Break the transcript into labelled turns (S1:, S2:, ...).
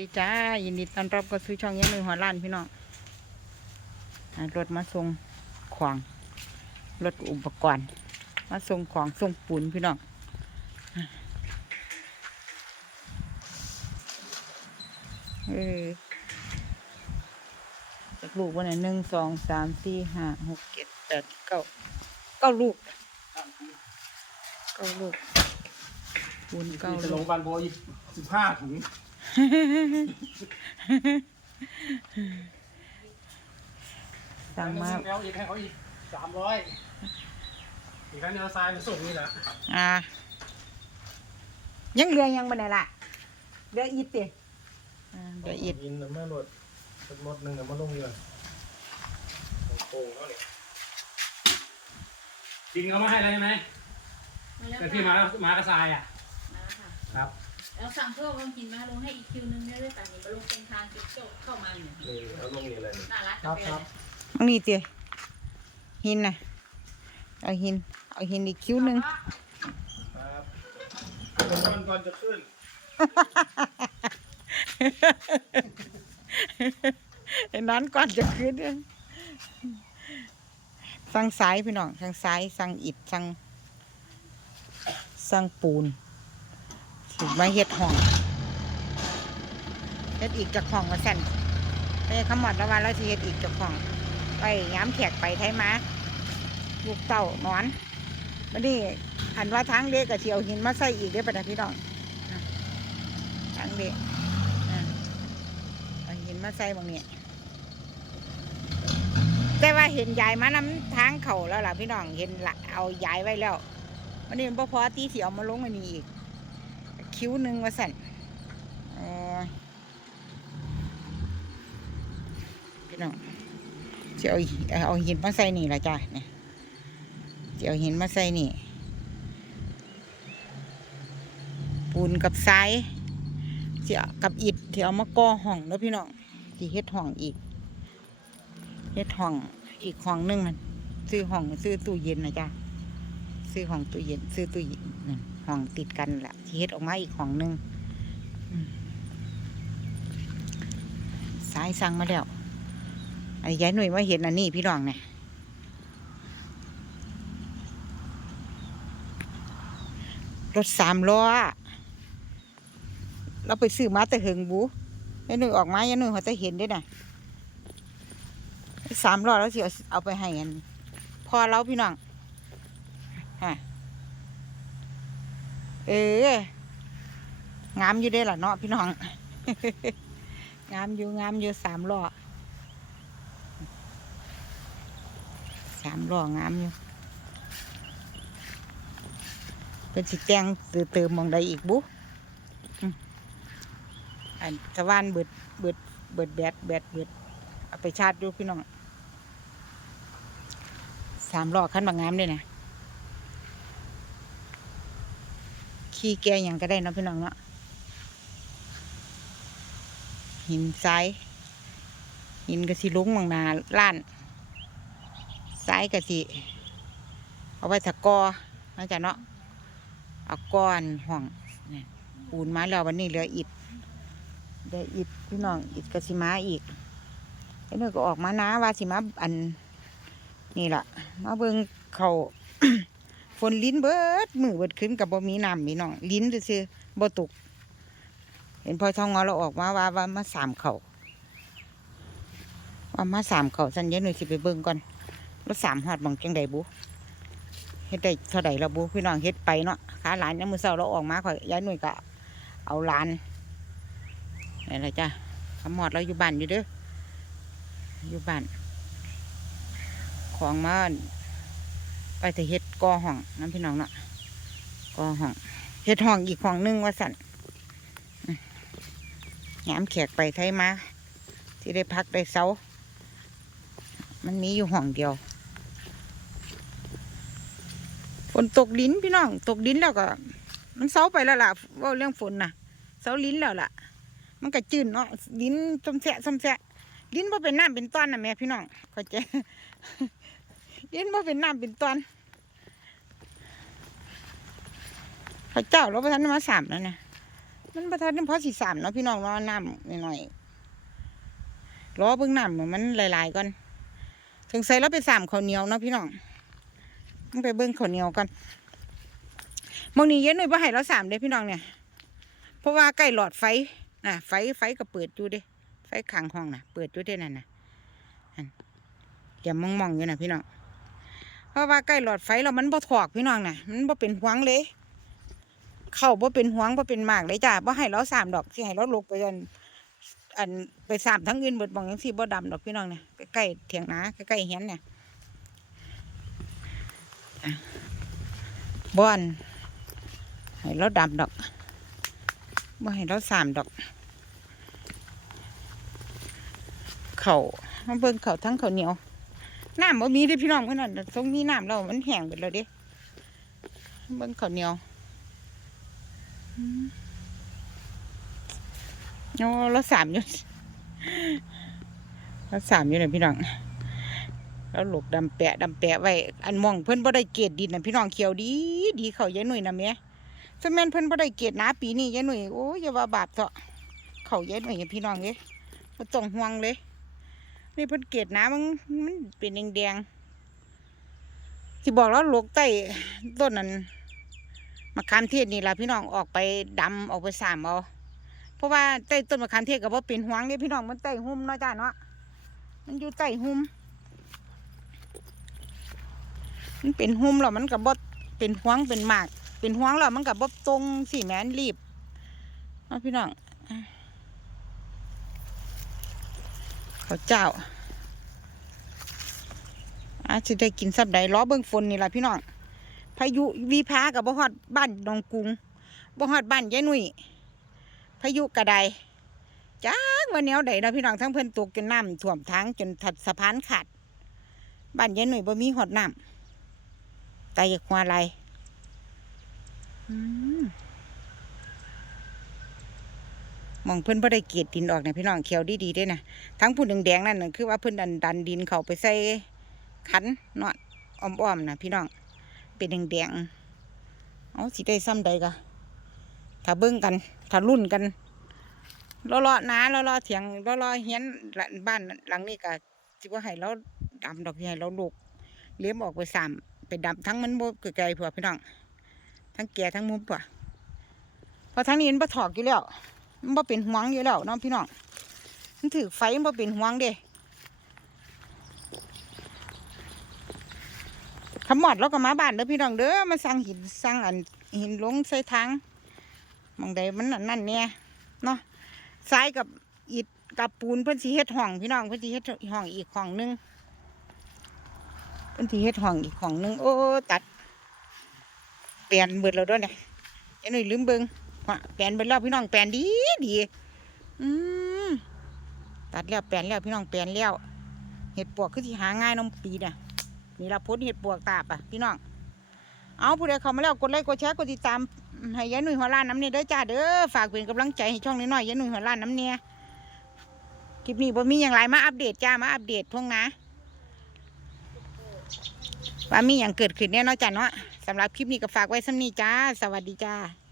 S1: ดีจ้ายินดีต้อนรับเข้าสู่ช่องยันหนึ่งหัวล้านพี่น้องรถมาส่งของรถอุปกรณ์ มาส่งของส่งปูนพี่น้องเออจากลูกวันไหนหนึ่งสองสามสี่ห้าหกเจ็ดแปดเก้าเก้าลูกเก้าลูกปูนเก้า
S2: จะล
S1: ลู
S2: ง
S1: ก
S2: บันโบอีกสิบห้าถุง
S1: สั่งมา
S2: แล้วอีกให้เขาอีกสามร้อยอีกครั้งเดียวทรายมาส่งนี่แหละ
S1: อ่า ยังเหลือยังบันไดล่ะเหลืออีกเตะอ่าเหลืออีก
S2: อินน้ำมันรถสักมดหนึ่งน้ำมันลงเรือโป่งแล้วเนี่ยดินเขามาให้แล้วใช่ไหม
S3: มาแล้ว
S2: แต่ที่มาแล้วมากระทรายอะ
S3: มาแล้วค่ะ
S2: ครับ
S3: แล้วสั่งเพิ่มลงกินมาลงให้อีกคิวนึงได้ด้วยแต่นี่มาลงเป็นทางจิ๊กโจ้เข้ามาเนี่ย
S2: นี่เอาลงนี่เลยนี่
S3: น่ารัก
S2: ครับ
S3: จัง
S2: ครับ
S3: เลย
S1: อันนี้เตะหินนะเอาหิน เอาหินอีกคิ้วหนึ่ง
S2: ครับผมก่อนก่อนจะขึ้น
S1: เห็นนั้นก่อนจะขึ้นเด้อสั่งสายพี่น้องสั่งสายสั่งอิฐสั่งสั่งปูน ถึงมาเฮ็ดห้องเฮ็ดอีกจากห้องมาสั่นไปขมอดล้วว่าเราสิเฮ็ดอีกจากห้องไปย้ำแขกไปไทยมาลูกเต่านอนมานี่อันว่าทางเล็กกับเชียวหินมาใส่อีกเด้ปะนะพี่น้องอะทางเล็กเอาหินมาใส่บางเนี่ยแต่ว่าเห็นยายมานำทางเขาแล้วล่ะพี่น้องเห็นละเอายายไว้แล้ววันนี้มันบ่พอตีเสียวมาลงอันนี้อีก คิ้วหนึ่งว่าสั่นพี่น้องจะเอาเอาหินมาใส่นี่ละจ้ะเนี่ยจะเอาหินมาใส่นี่ ปูนกับทรายจะกับอิฐที่เอามาก่อห้องแล้วพี่น้องที่เฮ็ดห้องอีกเฮ็ดห้องอีกห้องหนึงนั่นซื้อห้องซื้อตู้เย็นนะจ้ะซื้อห้องตู้เย็นซื้อตู้เย็น ห้องติดกันแหละที่เฮ็ดออกมาอีกห้องหนึงสายสั่งมาแล้วอันนี้ยายหนุ่ยมาเห็นอันนี้พี่น้องเนี่ยรถสามล้อเราไปซื้อมาแต่หิงบูยายหนุ่ยออกมายายหนุ่ยเขาจะเห็นด้วยนะสามล้อแล้วสิเอาไปให้อันพอเราพี่น้องฮะ เอองามอยู่ได้ล่ะเนาะพี่น้องงามอยู่งามอยู่สามล้อสามล้องามอยู่เป็นสิแจงเติมเติมมองใดอีกบุ๊อันสว่านเบิดเบิดเบิดแบดแบดเบิดเอาไปชาร์จดูพี่น้องสามล้อขั้นบางงามเลยนะ ขี่แกอย่างก็ได้เนาะพี่น้องเนาะหินทรายหินกระสิลุงบางนาล้านสายกะสิ เอาไว้ถักกอน่าจะเนาะเอาก้อนห่องปูนมาแล้ววันนี้เหลืออิดเหลืออิดพี่น้องอิดกะสิมาอีกไอ้นี่ก็ออกมานะว่าสิมาอันนี่แหละมาเบิ่งเขา ฝนลิ้นเบิดมือเบิดขึ้นกับบ่มีน้ำพี่น้องลิ้นซื่อบ่ตก เห็นพอทองงอเราออกมาว่าว่ามาสามเขาว่ามาสามเขาสัญญาหน่อยสิไปเบิ่งก่อนรถสามหอดบังจังใดบุเฮ็ดได้เท่าใดเราบุพี่น้องเฮ็ดไปเนาะขาหลานยังมือเศร้าเราออกมาข่อยย้ายหน่วยก็เอาหลานนี่แหละจ้ะขมอดเราอยู่บ้านอยู่เด้ออยู่บ้านของมา ไปแต่เฮ็ดกอห้องน้ำพี่น้องเนาะกอห้องเฮ็ดห้องอีกห้องหนึงว่าสั่นอืมยามแขกไปไทยมาที่ได้พักได้เสามันมีอยู่ห้องเดียวฝนตกลิ้นพี่น้อง ตกลิ้นแล้วก็ มันเซาไปแล้วล่ะเว่าเรื่องฝนน่ะเซาลิ้นแล้วล่ะ มันก็จืดเนาะลิ้นส้มแสะส้มแสะลิ้นว่าเป็นน้ำเป็นต้อนน่ะแม่พี่น้องเข้าใจ ลิ้นว่าเป็นน้ำเป็นตอนพระเจ้าเราพระทานมาสามแล้วนะมันประทันเพราะสีสามเนาะพี่น้องรอน้ำหน่อยๆรอเบิ่งน้ำมันหลายๆก่อนถึงใส่แล้วไปสามข้าวเหนียวเนาะพี่น้องต้องไปเบิ่งข้าวเหนียวกันมองนี้เย็นหน่อยบ่ให้เราสามเด้พี่น้องเนี่ย เพราะว่าใกล้หลอดไฟน่ะไฟไฟก็เปิดอยู่เด้ไฟขังห้องน่ะ เปิดอยู่เด้นั่นน่ะอันเดี๋ยวมองๆอยู่นะพี่น้อง เพราะว่าใกล้หลอดไฟแล้วมันบ่ถอกพี่น้องน่ะ มันบ่เป็นห่วงเลย เข้าบ่เป็นห่วงบ่เป็นมากเลยจ้าบ่ให้เราสามดอกสิให้เราลกไปอันอันไปสามทั้งอื่นเบิดบ่จังซี่บ่ดำดอกพี่น้องเนี่ยใกล้เถียงนาใกล้เฮียนเนี่ยบ่อนให้เราดำดอกบ่ให้เราสามดอก เขามาเบิ่งเขาทั้งเขาเหนียว น้ำบ่มีเด้อพี่น้องเพิ่นน่ะตรงนี้น้ำเรามันแห้งไปแล้วเด้เบิ่งเขาวเหนียวโอ้เราสามอยู่เราสามอยู่เนี่ยพี่น้องแล้วหลกดำแปะดำแปะไว้อันมองเพิ่นบ่ได้เกรดดินน่ะพี่น้องเขียวดี ดีเขายายหนุ่ยนะแม่สม่นเพิ่นบ่ได้เกรดหนาปีนี้ยายหนุ่ยโอ้ยอย่าว่าบาปเถอะเขายายหนุ่ยพี่น้องเอ้ยบ่ต้องห่วงเลย นี่เพิ่นเกล็ดน้ำมันมันเป็นแดงๆที่บอกแล้วลกใต้ต้นนั้นมะขามเทศนี่ล่ะพี่น้องออกไปดำออกไปสามเอาเพราะว่าใต้ต้นมะขามเทศก็บ่เป็นหวงนี่พี่น้องมันใต้หุ้มเนาะจ้าเนาะมันอยู่ใต้หุ้มมันเป็นหุ้มแล้วมันก็บ่เป็นหวงเป็นหมาก เป็นหวงแล้วมันก็บ่ตรงสิแมนรีบเนาพี่น้อง ข้าวเจ้าอาจจะได้กินสับใดล้อเบิ่งฝนนี่แหละพี่น้องพายุวีพากับบ่ฮอดบ้านหนองกุงบ่ฮอดบ้านยายนุ่ยพายุกระไดจ้ากวันแนวใดเนาพี่น้องทั้งเพิ่อนตกจนน้ำท่วมทางจนถัดสะพานขาดบ้านยายนุ่ยบ่มีฮอดน้ำตายจากหัวไหลอืม ห มองเพิ่นบ่ได้เกลียดดินออกนะพี่น้องเขียวดีๆเด้วยนะทั้งผู้แดงๆนั่นคือว่าเพิ่นดันดันดินเขาไปใส่ขันเนาะอ้อมๆนะพี่น้องเป็นแดงๆเอาสิได้ซ้ำใดกะถ้าเบิ่งกันถ้ารุ่นกันล้อๆนาล้อๆเถียงล้อๆเฮียนหลังบ้านหลังนี้ก็สิว่าให้เราดำดอกให้เราลูกเลี้ยมออกไปสามไปดำทั้งมันโบ่ไกลๆผัวพี่น้องทั้งแก่ทั้งมุมผัวเพราะทั้งนี้มันบ่ถอกอยู่แล้ว มันบ่เป็นห่วงอยู่แล้วน้องพี่น้องมันถือไฟมันบ่เป็นห่วงเด้ขมอดเราก็มาบ้านเด้อพี่น้องเด้อมาสั่งหินสั่งอันหินลงใส่ทางมองใดมันอันนั่นเนี่ยเนาะทรายกับอิฐกับปูนเพิ่นสิเฮ็ดห้องพี่น้องเพิ่นสิเฮ็ดห้องอีกห้องหนึงเพิ่นสิเฮ็ดห้องอีกห้องหนึงโอ้ตัดเปลี่ยนเบิดแล้วด้วยเนี่ยยันหน่ยลืมเบิงว่า แปลนไปแล้วพี่น้องแปลนดีดีอืมตัดแล้วแปลนแล้วพี่น้องแปลนแล้วเห็ดปวกคือที่หาง่ายน้องปีน่ะนี่ละพ้นเห็ดปวกตาบอะพี่น้องเอาผู้ใดเข้ามาแล้วกดไลค์กดแชร์กดติดตามให้ยายหนุ่ยหัวล้านน้ำเนี่ยเด้จ้าเด้อฝากเป็นกำลังใจให้ช่องน้อยๆยายหนุ่ยหัวล้านน้ำเนี่ยคลิปนี้บ่มีอย่างไรมาอัปเดตจ้ามาอัปเดตท่วงนะว่ามีอย่างเกิดขึ้นเนี่ยเนจ้าเนาะสำหรับคลิปนี้ก็ฝากไว้สำนี้จ้า สวัสดีจ้า